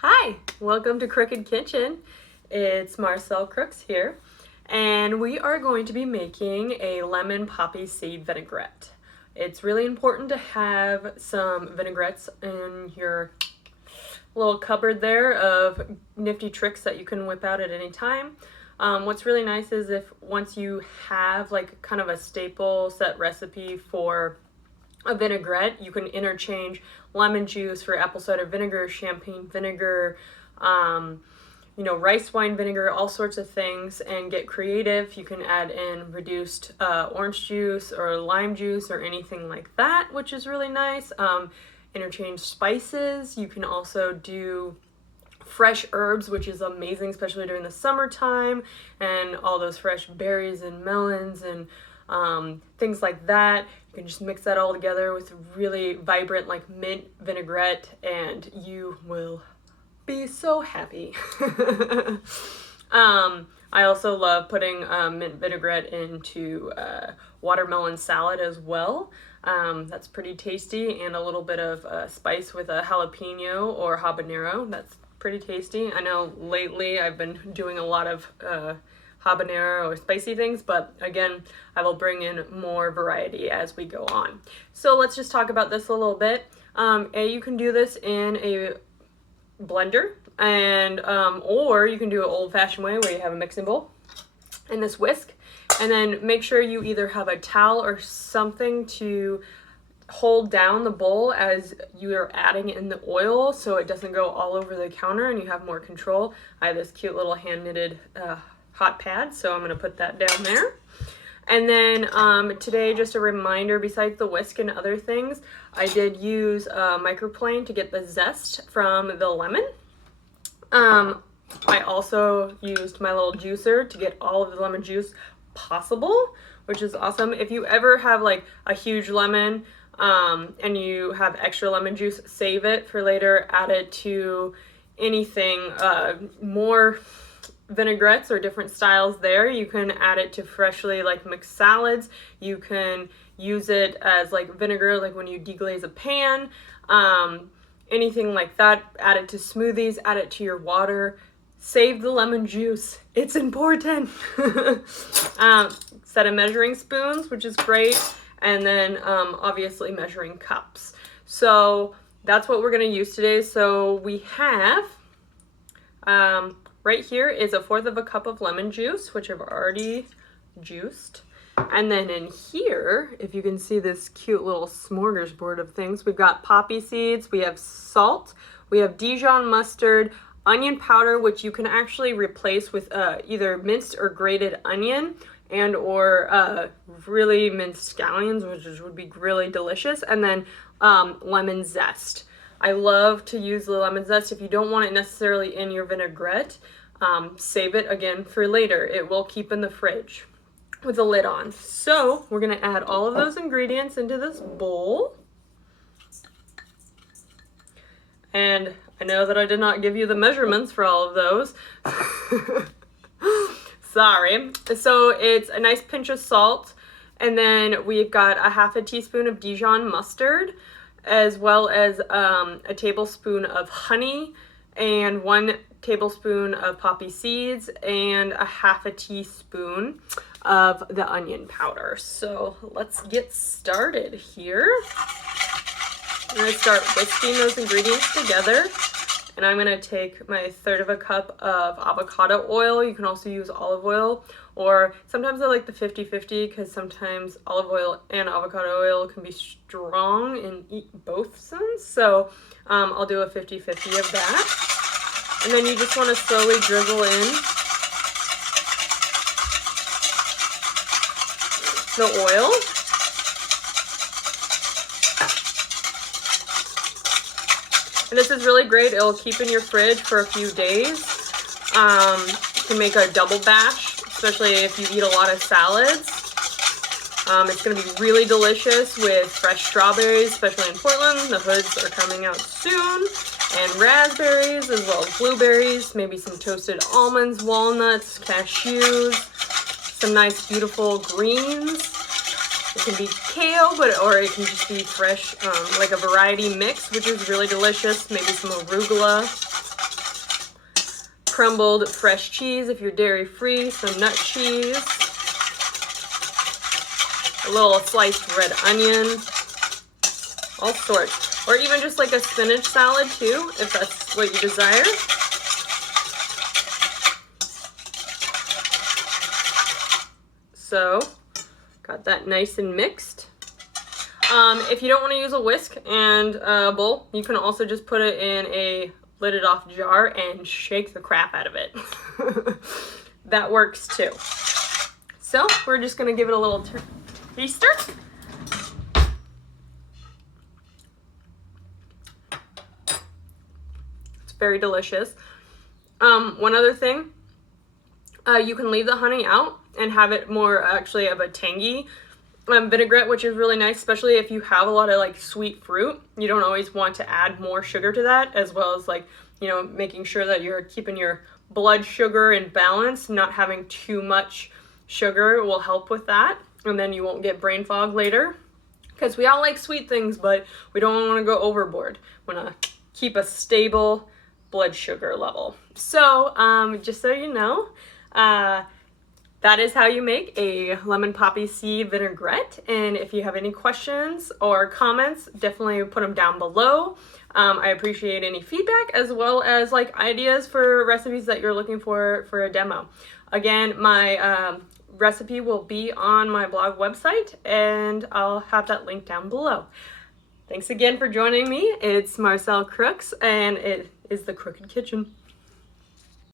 Hi, welcome to Crook'd Kitchen. It's Marcel Crooks here, and we are going to be making a lemon poppy seed vinaigrette. It's really important to have some vinaigrettes in your little cupboard there of nifty tricks that you can whip out at any time. What's really nice is if once you have like kind of a staple set recipe for a vinaigrette, you can interchange lemon juice for apple cider vinegar, champagne vinegar, rice wine vinegar, all sorts of things, and get creative. You can add in reduced orange juice or lime juice or anything like that, which is really nice. Interchange spices. You can also do fresh herbs, which is amazing, especially during the summertime, and all those fresh berries and melons and things like that. You can just mix that all together with really vibrant like mint vinaigrette and you will be so happy. I also love putting mint vinaigrette into watermelon salad as well. That's pretty tasty, and a little bit of spice with a jalapeno or habanero. That's pretty tasty. I know lately I've been doing a lot of habanero or spicy things, but again, I will bring in more variety as we go on. So let's just talk about this a little bit. You can do this in a blender, and or you can do it old-fashioned way where you have a mixing bowl and this whisk, and then make sure you either have a towel or something to hold down the bowl as you are adding in the oil so it doesn't go all over the counter and you have more control. I have this cute little hand-knitted hot pad, so I'm going to put that down there. And then today, just a reminder, besides the whisk and other things, I did use a microplane to get the zest from the lemon. I also used my little juicer to get all of the lemon juice possible, which is awesome. If you ever have like a huge lemon and you have extra lemon juice, save it for later, add it to anything, more vinaigrettes or different styles there. You can add it to freshly like mixed salads. You can use it as like vinegar, like when you deglaze a pan, anything like that. Add it to smoothies, add it to your water. Save the lemon juice. It's important. Set of measuring spoons, which is great. And then obviously measuring cups. So that's what we're going to use today. So we have right here is 1/4 cup of lemon juice, which I've already juiced. And then in here, if you can see this cute little smorgasbord of things, we've got poppy seeds, we have salt, we have Dijon mustard, onion powder, which you can actually replace with either minced or grated onion, and or really minced scallions, which would be really delicious, and then lemon zest. I love to use the lemon zest. If you don't want it necessarily in your vinaigrette, save it again for later. It will keep in the fridge with the lid on. So we're gonna add all of those ingredients into this bowl. And I know that I did not give you the measurements for all of those. Sorry. So it's a nice pinch of salt, and then we've got a 1/2 teaspoon of Dijon mustard, as well as a tablespoon of honey and 1 tablespoon of poppy seeds and a 1/2 teaspoon of the onion powder. So let's get started here. I'm going to start whisking those ingredients together, and I'm going to take my 1/3 cup of avocado oil. You can also use olive oil, or sometimes I like the 50-50 because sometimes olive oil and avocado oil can be strong and eat both sense. So I'll do a 50-50 of that. And then you just want to slowly drizzle in the oil. And this is really great. It'll keep in your fridge for a few days. You can make a double batch, especially if you eat a lot of salads. It's going to be really delicious with fresh strawberries, especially in Portland. The hoods are coming out soon. And raspberries, as well as blueberries, maybe some toasted almonds, walnuts, cashews, some nice beautiful greens. It can be kale, or it can just be fresh, like a variety mix, which is really delicious. Maybe some arugula. crumbled fresh cheese if you're dairy free, some nut cheese, a little sliced red onion, all sorts. Or even just like a spinach salad too, if that's what you desire. So, got that nice and mixed. If you don't want to use a whisk and a bowl, you can also just put it in a lidded off jar and shake the crap out of it. That works too. So, we're just going to give it a little taster. Very delicious. One other thing, you can leave the honey out and have it more actually of a tangy vinaigrette, which is really nice, especially if you have a lot of like sweet fruit. You don't always want to add more sugar to that, as well as like, you know, making sure that you're keeping your blood sugar in balance. Not having too much sugar will help with that, and then you won't get brain fog later, because we all like sweet things, but we don't want to go overboard. We want to keep a stable blood sugar level. So just so you know, that is how you make a lemon poppy seed vinaigrette. And if you have any questions or comments, definitely put them down below. I appreciate any feedback, as well as like ideas for recipes that you're looking for a demo. Again, my recipe will be on my blog website, and I'll have that link down below. Thanks again for joining me. It's Marcelle Crooks, and it is the Crook'd Kitchen.